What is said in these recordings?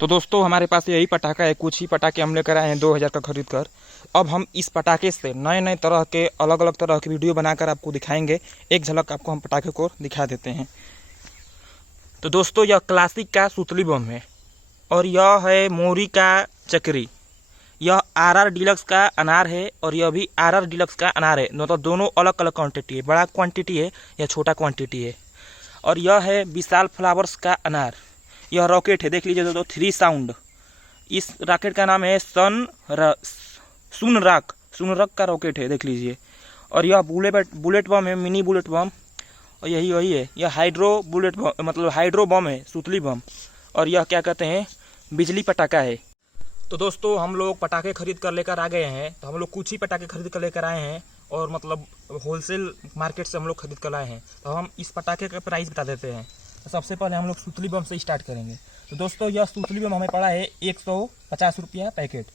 तो दोस्तों हमारे पास यही पटाखा है, कुछ ही पटाखे हम लेकर आए हैं 2000 का खरीद कर। अब हम इस पटाखे से नए नए तरह के अलग अलग तरह की वीडियो बनाकर आपको दिखाएंगे। एक झलक आपको हम पटाखे को दिखा देते हैं। तो दोस्तों यह क्लासिक का सुतली बम है और यह है मोरी का चक्री। यह आरआर डीलक्स का अनार है और यह भी आरआर डीलक्स का अनार है। मतलब दोनों अलग अलग क्वांटिटी है, बड़ा क्वांटिटी है या छोटा क्वांटिटी है। और यह है विशाल फ्लावर्स का अनार। यह रॉकेट है, देख लीजिए दोस्तों, 3 साउंड। इस रॉकेट का नाम है सुनरक का रॉकेट है, देख लीजिए। और यह बुलेट बम है, मिनी बुलेट बम। और यही वही है, यह हाइड्रो बुलेट बम, मतलब हाइड्रो बम है, सुतली बम। और यह क्या कहते हैं, बिजली पटाखा है। तो दोस्तों हम लोग पटाखे खरीद कर लेकर आ गए हैं। तो हम लोग कुछ ही पटाखे खरीद कर लेकर आए हैं और मतलब होलसेल मार्केट से हम लोग खरीद कर आए हैं। तो हम इस पटाखे का प्राइस बता देते हैं। तो सबसे पहले हम लोग सुतली बम से स्टार्ट करेंगे। तो दोस्तों यह सुतली बम हमें पड़ा है 150 रुपया पैकेट।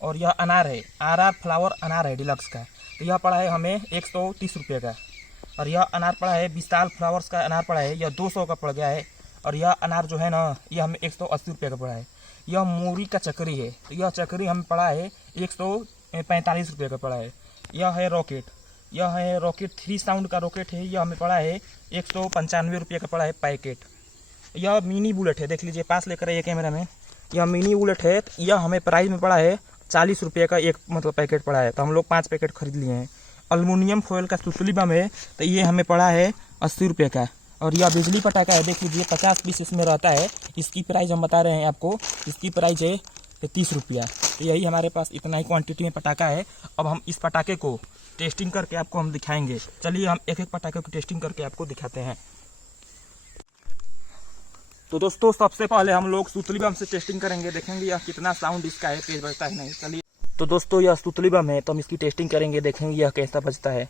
और यह अनार है, आरआर फ्लावर अनार है डीलक्स का। तो यह पड़ा है हमें 130 रुपये का। और यह अनार पड़ा है विशाल फ्लावर्स का अनार पड़ा है, यह 200 का पड़ गया है। और यह अनार जो है ना, यह हमें 180 रुपये का पड़ा है। यह मोरी का चक्री है, तो यह चक्री हमें पड़ा है 145 रुपये का पड़ा है। यह है रॉकेट, यह है रॉकेट 3 साउंड का रॉकेट है, यह हमें पड़ा है 195 रुपये का पड़ा है पैकेट। यह मिनी बुलेट है, देख लीजिए, पास लेकर आइए कैमरा में। यह मिनी बुलेट है, यह हमें प्राइस में पड़ा है 40 रुपये का एक मतलब पैकेट पड़ा है। तो हम लोग 5 पैकेट खरीद लिए हैं। अल्मुनियम फॉयल का सुतली बम है, तो ये हमें पड़ा है 80 रुपये का। और यह बिजली पटाखा है, देख लीजिए, 50 पीस इसमें रहता है। इसकी प्राइस हम बता रहे हैं आपको, इसकी प्राइस है 30 रुपया। तो यही हमारे पास इतना ही क्वांटिटी में पटाखा है। अब हम इस पटाखे को टेस्टिंग करके आपको हम दिखाएंगे। चलिए हम एक एक पटाखे की टेस्टिंग करके आपको दिखाते हैं। तो दोस्तों सबसे पहले हम लोग सुतली बम से टेस्टिंग करेंगे, देखेंगे यह कितना साउंड इसका है, तेज बजता है नहीं। चलिए, तो दोस्तों यह सुतली बम है, तो हम इसकी टेस्टिंग करेंगे, देखेंगे यह कैसा बजता है।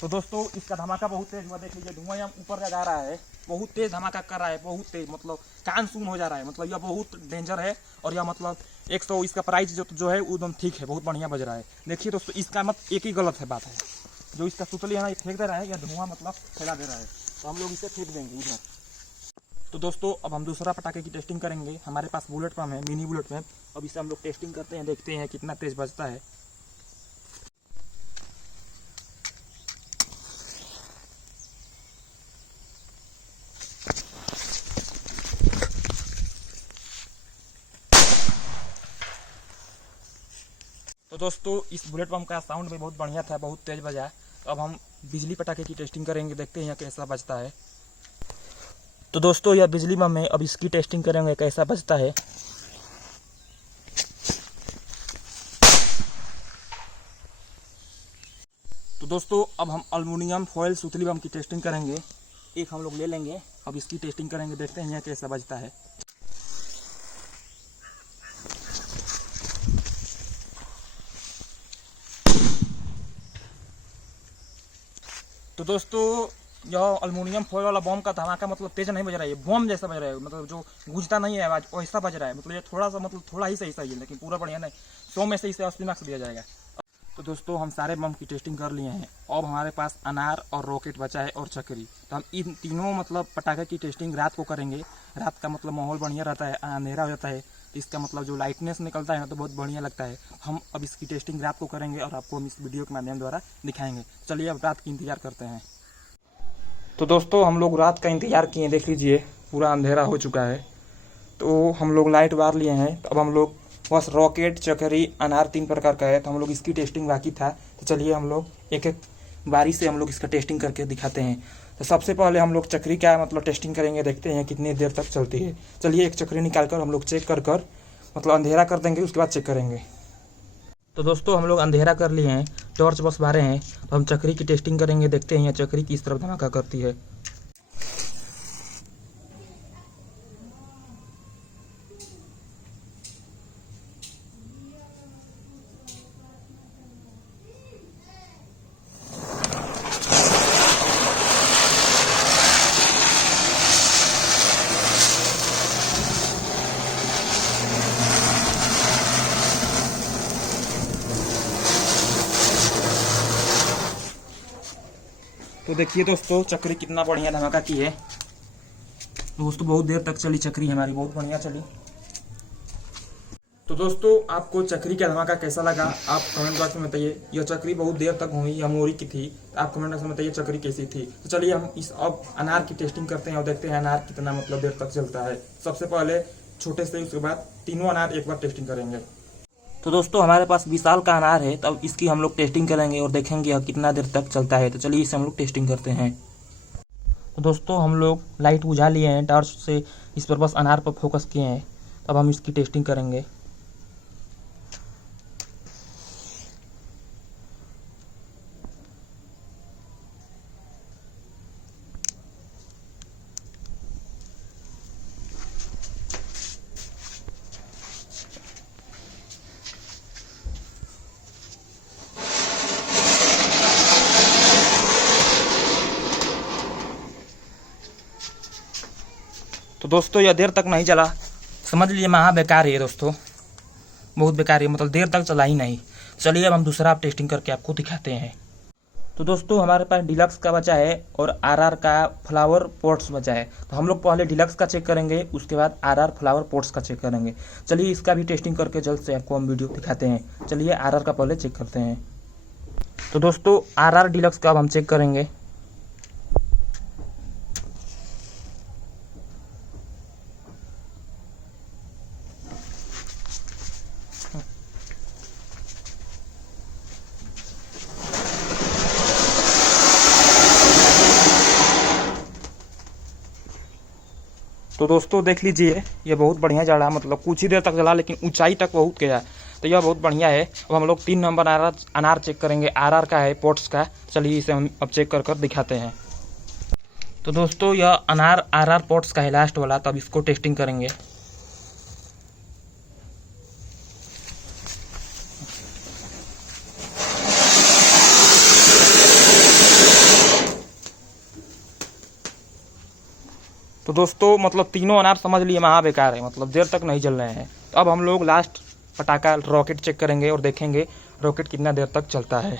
तो दोस्तों इसका धमाका बहुत तेज हुआ, देख लीजिए, धुआं ऊपर जा रहा है, बहुत तेज धमाका कर रहा है, बहुत तेज, मतलब कान सून हो जा रहा है। मतलब यह बहुत डेंजर है। और यह मतलब 100 इसका प्राइस जो है एकदम ठीक है, बहुत बढ़िया बज रहा है। देखिए दोस्तों, इसका मतलब एक ही गलत है बात है, जो इसका सुतली है ना, ये फेंक दे रहा है, या धुआं मतलब फैला दे रहा है। तो हम लोग इसे फेंक देंगे इधर। तो दोस्तों अब हम दूसरा पटाखे की टेस्टिंग करेंगे। हमारे पास बुलेट पम्प है, मिनी बुलेट पम्प। अब इसे हम लोग टेस्टिंग करते हैं, देखते हैं कितना तेज बजता है। तो दोस्तों इस बुलेट पम्प का साउंड भी बहुत बढ़िया था, बहुत तेज बजा। तो अब हम बिजली पटाखे की टेस्टिंग करेंगे, देखते हैं कैसा बजता है। तो दोस्तों यह बिजली बम है, अब इसकी टेस्टिंग करेंगे कैसा बजता है। तो दोस्तों अब हम अल्मुनियम फॉयल सुतली बम की टेस्टिंग करेंगे। एक हम लोग ले लेंगे, अब इसकी टेस्टिंग करेंगे, देखते हैं कैसा बजता है। तो दोस्तों यह अल्मुनियम फॉयल वाला बम का धमाका मतलब तेज नहीं बज रहा है, ये बम जैसा बज रहा है, मतलब जो गूंजता नहीं है आवाज वैसा बज रहा है। मतलब ये थोड़ा सा, मतलब थोड़ा ही सही है, लेकिन पूरा बढ़िया नहीं। 100 में से इसे 80 मार्क्स दिया जाएगा। तो दोस्तों हम सारे बम की टेस्टिंग कर लिए हैं। अब हमारे पास अनार और रॉकेट बचा है और चक्री। तो हम इन तीनों मतलब पटाखे की टेस्टिंग रात को करेंगे। रात का मतलब माहौल बढ़िया रहता है, अंधेरा हो जाता है, तो इसका मतलब जो लाइटनेस निकलता है ना, तो बहुत बढ़िया लगता है। हम अब इसकी टेस्टिंग रात को करेंगे और आपको हम इस वीडियो के माध्यम द्वारा दिखाएंगे। चलिए अब रात की इंतजार करते हैं। तो दोस्तों हम लोग रात का इंतजार किए, देख लीजिए पूरा अंधेरा हो चुका है। तो हम लोग लाइट बार लिए हैं। तो अब हम लोग बस रॉकेट, चक्री, अनार 3 प्रकार का है, तो हम लोग इसकी टेस्टिंग बाकी था। तो चलिए हम लोग एक एक बारी से हम लोग इसका टेस्टिंग करके दिखाते हैं। तो सबसे पहले हम लोग चक्री का मतलब टेस्टिंग करेंगे, देखते हैं कितनी देर तक चलती है। चलिए एक चक्री निकाल कर हम लोग चेक कर मतलब अंधेरा कर देंगे, उसके बाद चेक करेंगे। तो दोस्तों हम लोग अंधेरा कर लिए हैं, टॉर्च बस बारे हैं। तो हम चक्री की टेस्टिंग करेंगे, देखते हैं यह चक्री किस तरफ धमाका करती है। तो देखिए दोस्तों चक्री कितना बढ़िया धमाका की है दोस्तों, बहुत देर तक चली चक्री हमारी, बहुत बढ़िया चली। तो दोस्तों आपको चक्री का धमाका कैसा लगा आप कमेंट बॉक्स में बताइए। यह चक्री बहुत देर तक घूमी, यह मोरी की थी, आप कमेंट बॉक्स में बताइए चक्री कैसी थी। तो चलिए हम इस अब अनार की टेस्टिंग करते हैं और देखते हैं अनार कितना मतलब देर तक चलता है। सबसे पहले छोटे से, उसके बाद तीनों अनार एक बार टेस्टिंग करेंगे। तो दोस्तों हमारे पास विशाल का अनार है, तब इसकी हम लोग टेस्टिंग करेंगे और देखेंगे यह कितना देर तक चलता है। तो चलिए इसे हम लोग टेस्टिंग करते हैं। तो दोस्तों हम लोग लाइट बुझा लिए हैं, टॉर्च से इस पर बस अनार पर फोकस किए हैं। तब हम इसकी टेस्टिंग करेंगे। तो दोस्तों यह देर तक नहीं चला, समझ लीजिए महा बेकार है दोस्तों, बहुत बेकार है, मतलब देर तक चला ही नहीं। चलिए अब हम दूसरा टेस्टिंग करके आपको दिखाते हैं। तो दोस्तों हमारे पास डिलक्स का बचा है और आरआर का फ्लावर पॉट्स बचा है। तो हम लोग पहले डिलक्स का चेक करेंगे, उसके बाद आरआर फ्लावर पॉट्स का चेक करेंगे। चलिए इसका भी टेस्टिंग करके जल्द से आपको हम वीडियो दिखाते हैं। चलिए आरआर का पहले चेक करते हैं। तो दोस्तों आरआर डिलक्स का अब हम चेक करेंगे। तो दोस्तों देख लीजिए ये बहुत बढ़िया चढ़ा, मतलब कुछ ही देर तक चला लेकिन ऊंचाई तक बहुत गया। तो यह बहुत बढ़िया है। अब हम लोग 3 नंबर अनार चेक करेंगे, आरआर का है, पोट्स का। चलिए इसे हम अब चेक कर दिखाते हैं। तो दोस्तों यह अनार आरआर पोट्स का है लास्ट वाला, तब इसको टेस्टिंग करेंगे। तो दोस्तों मतलब तीनों अनार समझ लिए महा बेकार है, मतलब देर तक नहीं जल रहे हैं। तो अब हम लोग लास्ट पटाखा रॉकेट चेक करेंगे और देखेंगे रॉकेट कितना देर तक चलता है।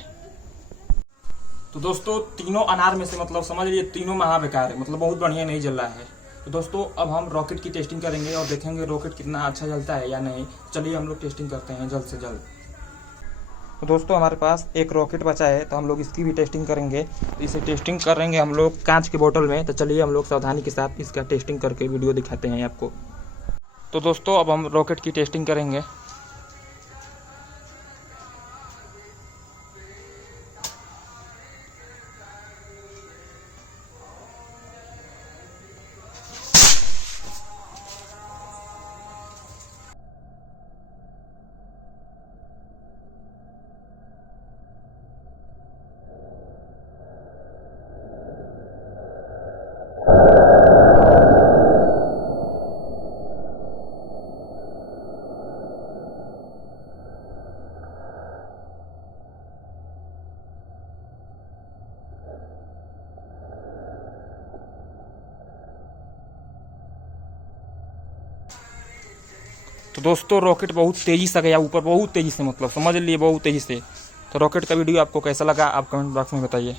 तो दोस्तों तीनों अनार में से मतलब समझ लीजिए तीनों महा बेकार है, मतलब बहुत बढ़िया नहीं जल रहा है। तो दोस्तों अब हम रॉकेट की टेस्टिंग करेंगे और देखेंगे रॉकेट कितना अच्छा जलता है या नहीं। चलिए हम लोग टेस्टिंग करते हैं जल्द से जल्द। तो दोस्तों हमारे पास एक रॉकेट बचा है, तो हम लोग इसकी भी टेस्टिंग करेंगे। तो इसे टेस्टिंग करेंगे हम लोग कांच के बोतल में। तो चलिए हम लोग सावधानी के साथ इसका टेस्टिंग करके वीडियो दिखाते हैं आपको। तो दोस्तों अब हम रॉकेट की टेस्टिंग करेंगे। तो दोस्तों रॉकेट बहुत तेज़ी से गया ऊपर, बहुत तेज़ी से, मतलब समझ लिए बहुत तेज़ी से। तो रॉकेट का वीडियो आपको कैसा लगा आप कमेंट बॉक्स में बताइए।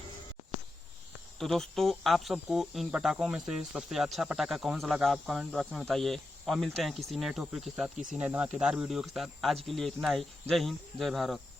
तो दोस्तों आप सबको इन पटाखों में से सबसे अच्छा पटाखा कौन सा लगा आप कमेंट बॉक्स में बताइए। और मिलते हैं किसी नए टॉपिक के साथ, किसी नए धमाकेदार वीडियो के साथ। आज के लिए इतना ही। जय हिंद, जय भारत।